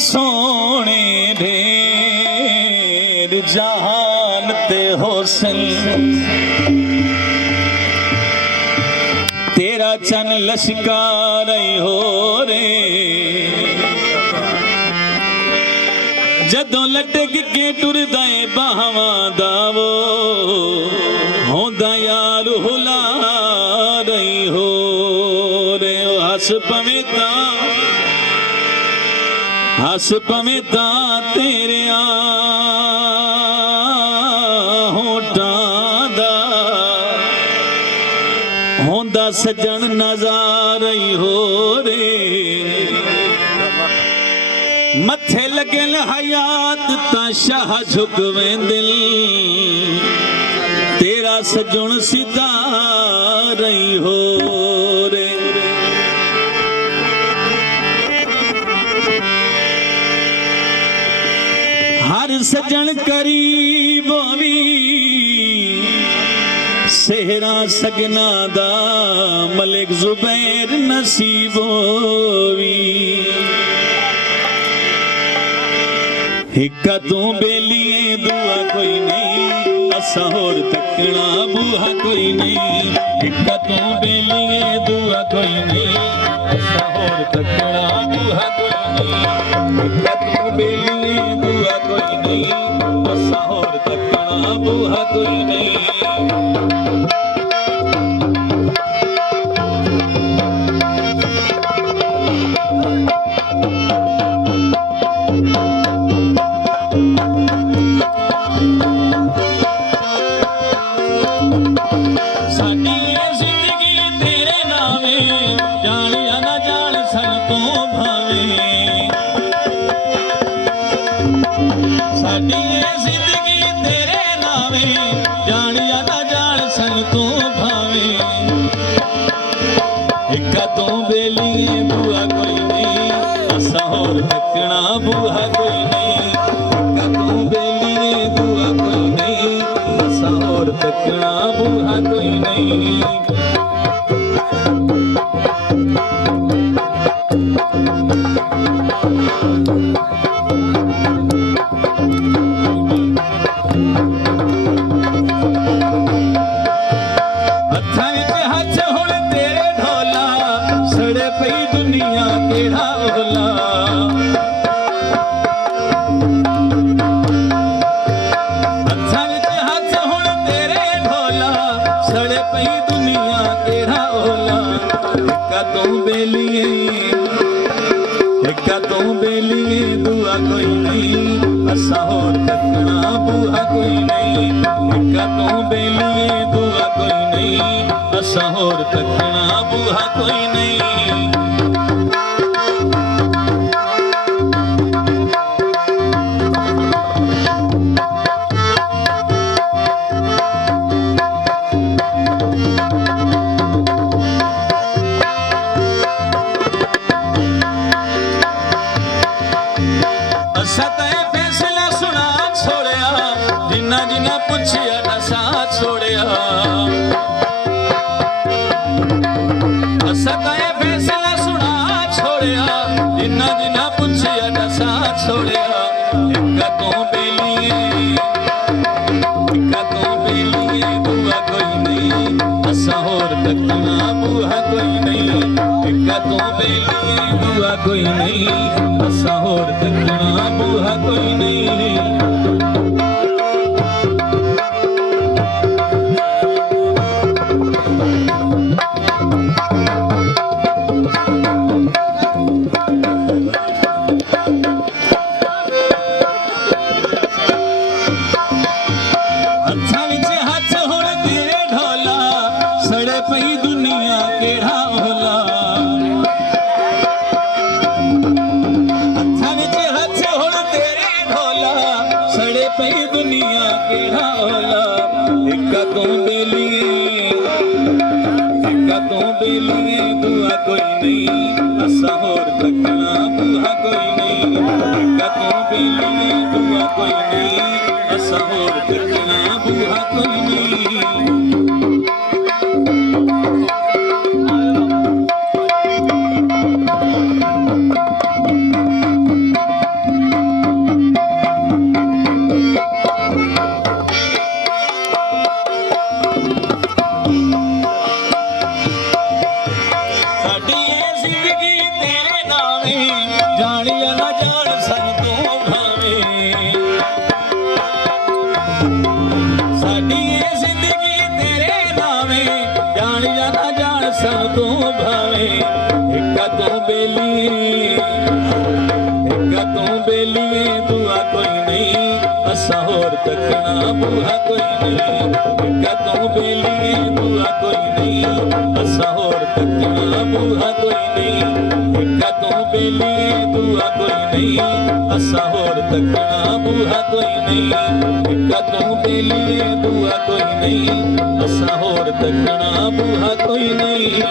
सोने ढेर जहान ते होसन तेरा चन लश्कार हो रे जदों लटक के टुरदा है बाहवां दावो होंदा यार हुला रही हो रे हस पवेता तेरे होठां दा होंदा सजन नज़ारा हो रे मथे लगल हयात ता शाह झुकवें दिल तेरा सजुन सीधा रही हो रे हर सजन करीब होवी सेहरा सगना दा मलिक जुबैर नसीब होवी हिक्का तू बेलिए दुआ कोई नहीं असा होर तकना बूहा कोई नहीं हिक्का तू बेलिए दुआ कोई नहीं असा होर तकना बूहा कोई नहीं हिक्का तू बेलिए दुआ कोई नहीं असा होर तकना बूहा कोई नहीं बूहा कोई नहीं कदों बेलिए दुआ कोई नहीं असा होर तकना बूहा कोई नहीं हत्थां विच हथ हुण तेरे ढोला सड़े पई दुनिया केड़ा ओला कदों बेलिए दुआ कोई नहीं असा होर तकना बूहा कोई नहीं कदों बेलिए दुआ कोई नहीं असा होर तकना बूहा कोई नहीं पुछिया ना साथ छोड़िया सताए फैसला सुना छोड़िया जिन्ना जिन्ना पुछिया ना साथ छोड़िया कदों बेलिए दुआ कोई नहीं असा होर तकना बूहा कोई नहीं कदों बेलिए दुआ कोई नहीं असा होर तकना बूहा कोई नहीं दुआ कोई नहीं असा होर तकना बूहा कोई नहीं कदों बेलिए दुआ कोई नहीं असा होर तकना बूहा कोई नहीं ਜਾਣਿਆ ਨਾ ਜਾਣ ਸਨ ਤੂੰ ਭਾਵੇਂ ਸਾਡੀ ਇਹ ਜ਼ਿੰਦਗੀ ਤੇਰੇ ਨਾਵੇਂ ਜਾਣਿਆ ਨਾ ਜਾਣ ਸਨ ਤੂੰ ਭਾਵੇਂ ਇੱਕ ਤੂੰ ਬੇਲੀ ਦੁਆ ਕੋਈ ਨਹੀਂ ਅਸਾਂ ਹੋਰ ਤੱਕਣਾ ਬੂਹਾ ਕੋਈ ਨਹੀਂ ਇੱਕ ਤੂੰ ਬੇਲੀ ਦੁਆ ਕੋਈ ਨਹੀਂ ਅਸਾਂ ਹੋਰ ਤੱਕਣਾ ਬੂਹਾ ਕੋਈ ਨਹੀਂ ਇੱਕ ਤੂੰ ਬੇਲੀ ਦੁਆ ਕੋਈ ਨਹੀਂ ਅਸਾਂ ਹੋਰ ਤੱਕਣਾ ਬੂਹਾ ਕੋਈ ਨਹੀਂ ਇੱਕ ਤੂੰ ਬੇਲੀ ਦੁਆ ਕੋਈ ਨਹੀਂ ਅਸਾਂ ਹੋਰ ਤੱਕਣਾ ਬੂਹਾ ਕੋਈ ਨਹੀਂ